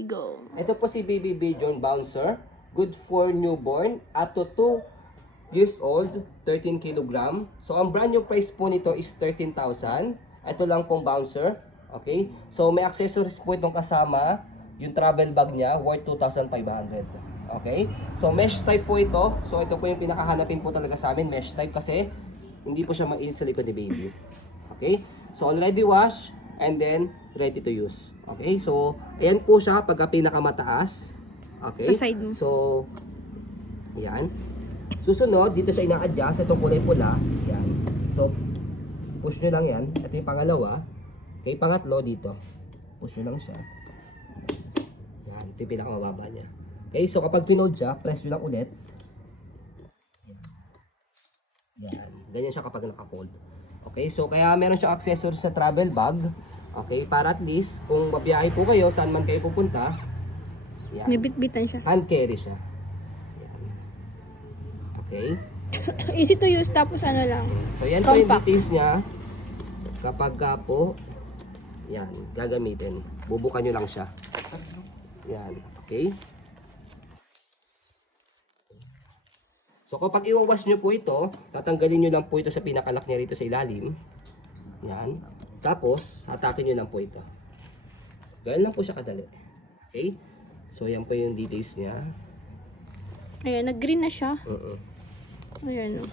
Go. Ito po si Baby Bjorn Bouncer. Good for newborn up to 2 years old, 13 kilogram. So ang brand new price po nito is 13,000. Ito lang pong bouncer. Okay? So may accessories po itong kasama. Yung travel bag niya worth 2,500. Okay? So mesh type po ito. So ito po yung pinakahanapin po talaga sa amin, mesh type, kasi hindi po siya mainit sa likod ni baby. Okay? So already washed and then ready to use. Okay? So ayan po siya pagka pinakamataas. Okay? Sa side mo. So yan. Susunod, dito siya ina-adjust. Itong kulay pula. Yan. So push nyo lang yan. Ito yung pangalawa. Okay? Pangatlo dito. Push nyo lang siya. Yan. Ito yung pinakamababa niya. Okay? So kapag pinold siya, press nyo lang ulit. Yan. Ganyan siya kapag naka-fold. Okay? So kaya meron siya accessories sa travel bag. Okay? Para at least, kung mabiyahe po kayo, saan man kayo pupunta, yan. May bit-bitan siya. Hand carry siya. Yan. Okay? Easy to use, tapos ano lang. So yan po yung Compact. details niya. Kapag ka po, yan, gagamitin. Bubukan nyo lang siya. Yan. Okay? So kapag iwawash nyo po ito, tatanggalin nyo lang po ito sa pinakalak niya rito sa ilalim. Yan. Tapos, hatakin nyo lang po ito. Ganyan lang po siya kadali. Okay? So yan po yung details niya. Ayan, nag-green na siya. Ayan o.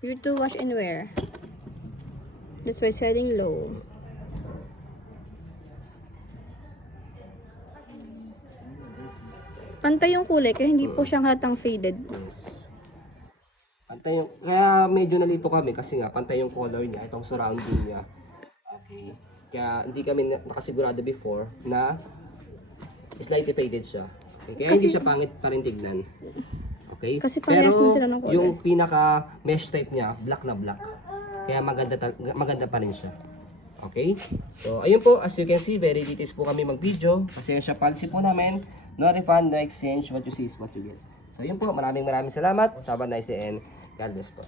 You to wash and wear. That's why selling low. Pantay yung kulay, kaya hindi po siyang halatang faded. Yes. Pantay yung, kaya medyo nalito kami kasi nga pantay yung color niya, itong surrounding niya. Okay. Kaya hindi kami nakasigurado before na slightly faded siya. Okay. Kaya hindi siya pangit pa rin tignan. Okay? Kasi parehas na sila ng color. Yung pinaka mesh type niya, black na black. Kaya maganda pa rin siya. Okay? So, ayun po, as you can see, very details po kami mag-video. Kasi siya policy po namin, no refund, no exchange, what you see is what you get. So, ayun po, maraming salamat. Have a nice day and God bless po.